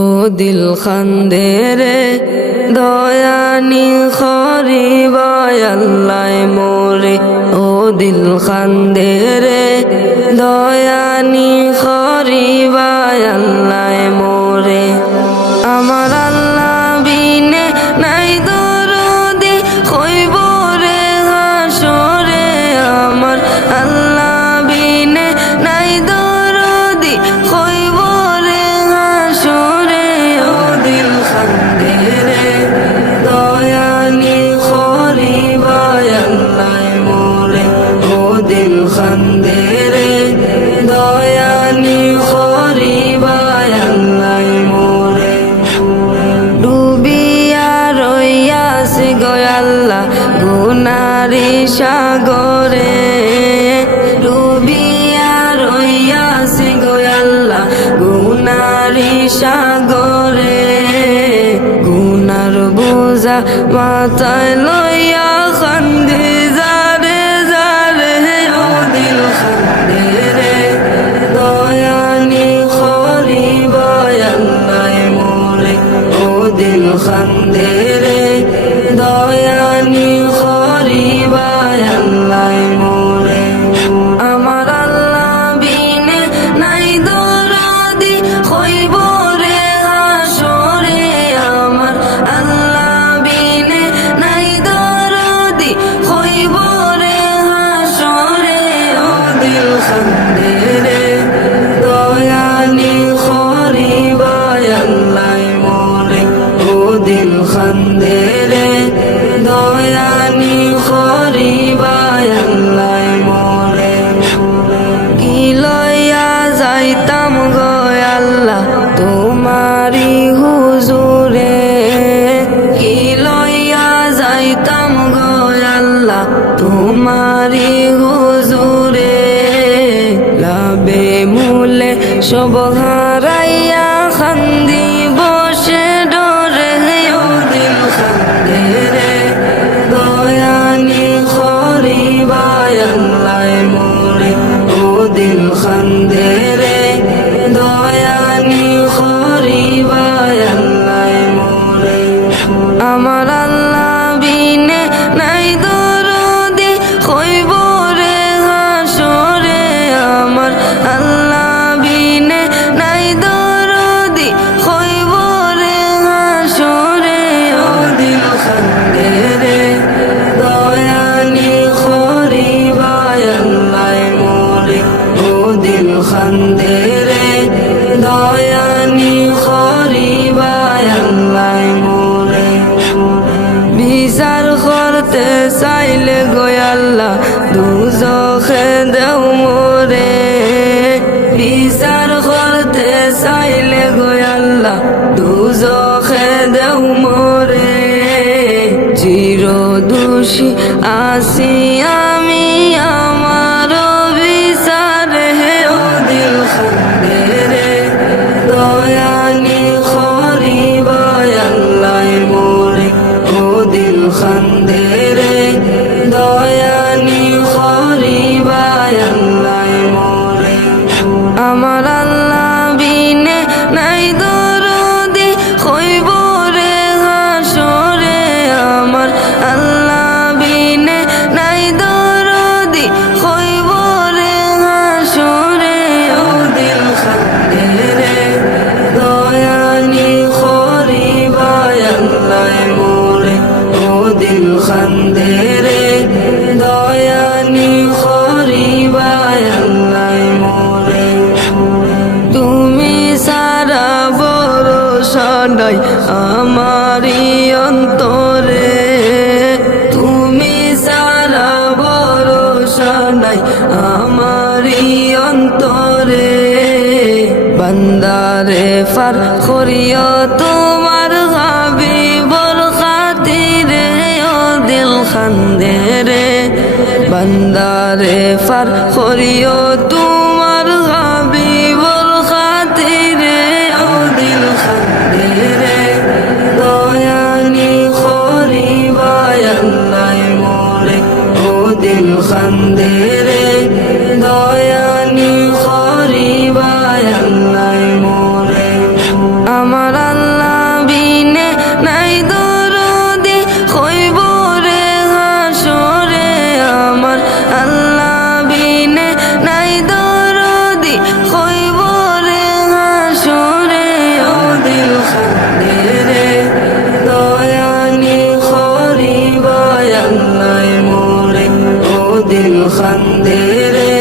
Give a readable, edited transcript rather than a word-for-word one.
ও দিল খান্দে রে দয়ানি খরিবায় আল্লাহ মোরে। ও দিল খান্দে রে দয়ানি খরিবায় আল্লাহ মোরে। আমার আল্লাহ বিনে নাই দরদি হইব রে হাসরে। আমার আল্লাহ বিনে নাই দরদি হইব রে হাসরে। ও দিল খান্দে রে দয়ানি খরিবায় আল্লাহ মোরে। ও দিল খান্দে রে দয়ানি খরিবায় আল্লাহ মোরে। ডুবিয়া রইয়াছে গো আল্লাহ গুনারি সাগরে। ডুবিয়া রইয়াছে গো আল্লাহ গুনারি সাগরে। গুনার বোঝা মাথায় লইয়া খান্দি যারে যারে। ও দিল খান্দে রে দয়ানি খরিবায় আল্লাহ মোরে। ও দিল খান্দে রে দয়ানি খরিবায় আল্লাহ মোরে। আমার আল্লাহ বিনে নাই দরদি হইব রে হাসরে। আমার আল্লাহ বিনে নাই দরদি হইব রে হাসরে। ও দিল খান্দে রে দয়ানি খরিবায় আল্লাহ মোরে। ও দিল খান্দে রে দয়ানি খরিবায় আল্লাহ মোরে। কি লইয়া যাইতাম গো আল্লাহ তোমারি হুজুরে। কি লইয়া যাইতাম গো আল্লাহ তোমারি হুজুরে। লাভে মূলে সব হারাইয়া খান্দি বসে ডরে। ও দিল খান্দে রে দয়ানি খরিবায় আল্লাহ মোরে। ও দিল খান্দে রে দয়ানি খরিবায় আল্লাহ মোরে। আমার আল্লাহ বিনে নাই দরদি হইব রে হাসরে। আমার আল্লাহ বিনে নাই দরদি হইব রে হাসরে। ও দিল খান্দে রে দয়ানি খরিবায় আল্লাহ মোরে। ও দিল খান্দে রে দয়ানি খরিবায় আল্লাহ মোরে। বিচার করতে চাইলে গো আল্লাহ দুজখে দেও মোরে। বিচার করতে চাইলে গো আল্লাহ দুজখে দেও মোরে। চির দোষী আসি আমি আমার বিচারে। ও দিল খান্দে রে দয়ানি খরিবায় আল্লাহ মোরে। ও দিল খান্দে রে দয়ানি খরিবায় আল্লাহ মোরে। আমার আল্লাহ বিনে নাই দরদি হইব রে হাসরে। আমার আল্লাহ বিনে নাই দরদি হইব রে হাসরে। ও দিল খান্দে রে দয়ানি খরিবায় আল্লাহ মোরে। ও দিল খান্দে রে দয়ানি খরিবায় আল্লাহ মোরে। তুমি সারা ভরসা নাই আমারি অন্তরে। তুমি সারা ভরসা নাই আমারি অন্তরে। বান্দারে ফার করিও তোমার হাবিবর খাতিরে। ও দিল খান্দে রে বান্দারে ফার করিও তোমার হাবিবর খাতিরে। ও দিল খান্দে রে দয়ানি খরিবায় আল্লাহ মোরে। ও দিল খান্দে রে দয়ানি খরিবায় আল্লাহ মোরে। আমার খান্দে রে